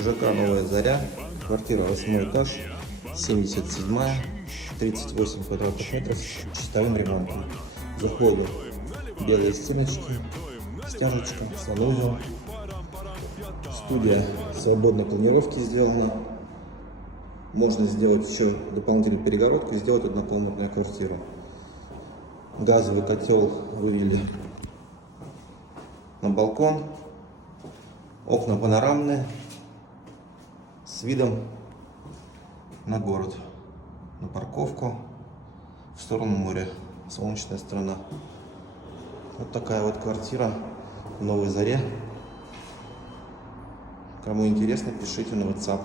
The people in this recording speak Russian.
ЖК «Новая Заря», квартира 8 этаж, 77-я, 38 квадратных метров с чистовым ремонтом. Заходы белые стеночки, стяжечка, санузел. Студия свободной планировки сделана. Можно сделать еще дополнительную перегородку и сделать однокомнатную квартиру. Газовый котел вывели на балкон. Окна панорамные с видом на город, на парковку, в сторону моря, солнечная сторона. Вот такая вот квартира в Новой Заре. Кому интересно, пишите на WhatsApp.